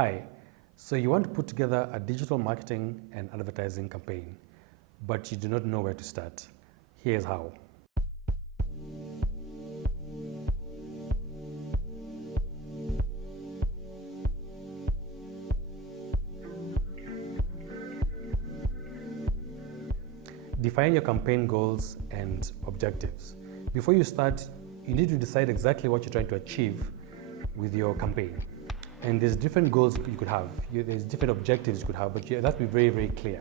Hi, so you want to put together a digital marketing and advertising campaign, but you do not know where to start. Here's how. Define your campaign goals and objectives. Before you start, you need to decide exactly what you're trying to achieve with your campaign. And there's different goals you could have. There's different objectives you could have, but you have to be very, very clear.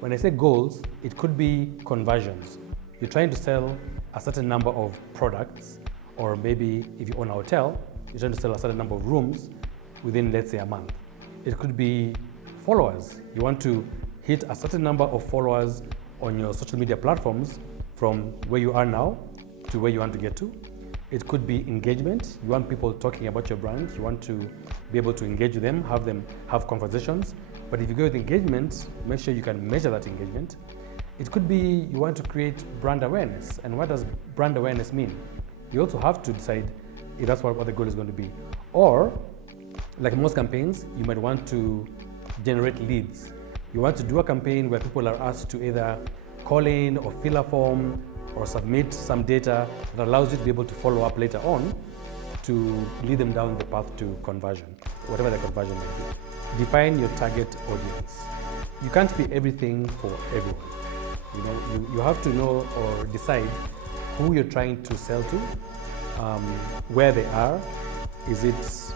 When I say goals, it could be conversions. You're trying to sell a certain number of products, or maybe if you own a hotel, you're trying to sell a certain number of rooms within, let's say, a month. It could be followers. You want to hit a certain number of followers on your social media platforms from where you are now to where you want to get to. It could be engagement. You want people talking about your brand. You want to be able to engage with them have conversations. But if you go with engagement, make sure you can measure that engagement. It could be you want to create brand awareness. And what does brand awareness mean? You also have to decide if that's what the goal is going to be. Or, like most campaigns, you might want to generate leads. You want to do a campaign where people are asked to either call in or fill a form or submit some data that allows you to be able to follow up later on to lead them down the path to conversion, whatever the conversion may be. Define your target audience. You can't be everything for everyone. You have to know or decide who you're trying to sell to, where they are. Is it,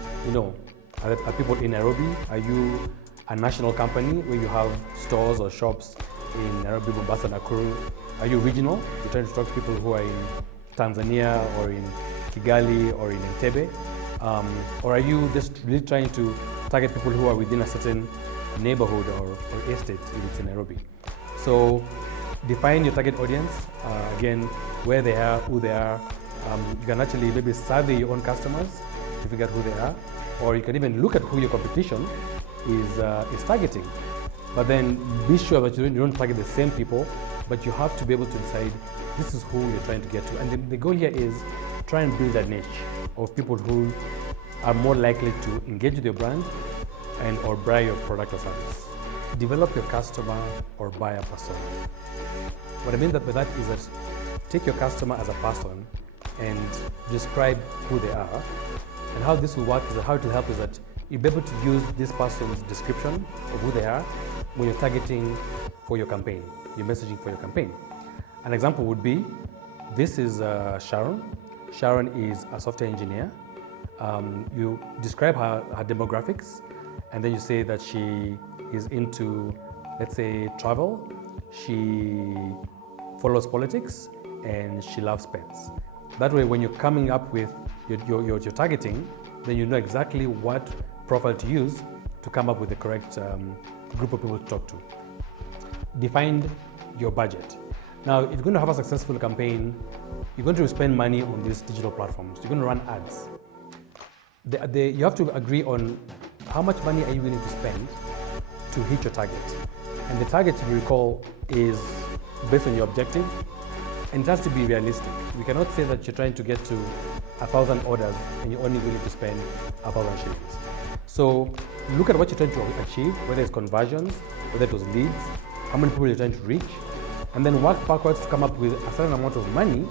are people in Nairobi? Are you a national company where you have stores or shops in Nairobi, Mombasa, Nakuru? Are you regional? You're trying to talk to people who are in Tanzania or in Kigali or in Entebbe? Or are you just really trying to target people who are within a certain neighborhood or estate if it's in Nairobi? So define your target audience, again, where they are, who they are. You can actually maybe survey your own customers to figure out who they are, or you can even look at who your competition is targeting. But then be sure that you don't target the same people, but you have to be able to decide this is who you're trying to get to. And the goal here is try and build a niche of people who are more likely to engage with your brand and or buy your product or service. Develop your customer or buyer persona. What I mean by that is that take your customer as a person and describe who they are. And how this will work is that how it will help is that you'll be able to use this person's description of who they are when you're targeting for your campaign, you're messaging for your campaign. An example would be, this is Sharon. Sharon is a software engineer. You describe her demographics, and then you say that she is into, let's say, travel, she follows politics, and she loves pets. That way, when you're coming up with your targeting, then you know exactly what profile to use to come up with the correct group of people to talk to. Define your budget. Now, if you're going to have a successful campaign, you're going to spend money on these digital platforms. You're going to run ads. You have to agree on how much money are you willing to spend to hit your target. And the target, if you recall, is based on your objective, and it has to be realistic. We cannot say that you're trying to get to 1,000 orders and you're only willing to spend 1,000 shillings. So look at what you're trying to achieve, whether it's conversions, whether it was leads, how many people you're trying to reach, and then work backwards to come up with a certain amount of money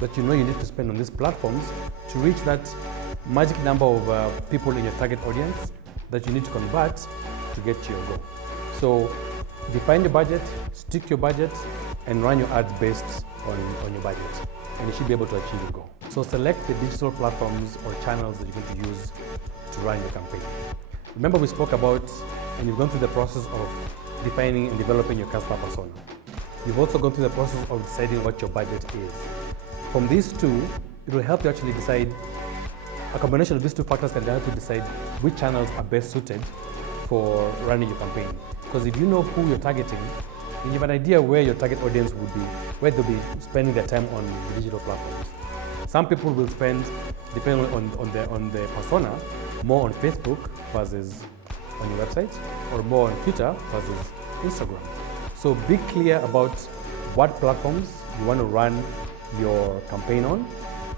that you know you need to spend on these platforms to reach that magic number of people in your target audience that you need to convert to get to your goal. So define your budget, stick to your budget, and run your ads based on your budget, and you should be able to achieve your goal. So select the digital platforms or channels that you're going to use to run your campaign. Remember, we spoke about, and you've gone through the process of defining and developing your customer persona. You've also gone through the process of deciding what your budget is. From these two, it will help you actually decide, a combination of these two factors can help you decide which channels are best suited for running your campaign. Because if you know who you're targeting, then you have an idea where your target audience would be, where they'll be spending their time on the digital platforms. Some people will spend, depending on their persona, more on Facebook versus on your website, or more on Twitter versus Instagram. So be clear about what platforms you want to run your campaign on,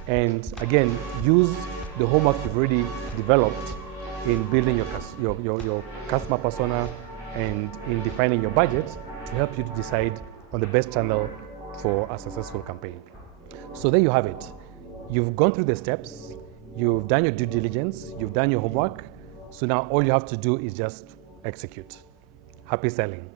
and again, use the homework you've already developed in building your customer persona and in defining your budget to help you to decide on the best channel for a successful campaign. So there you have it. You've gone through the steps, you've done your due diligence, you've done your homework, so now all you have to do is just execute. Happy selling.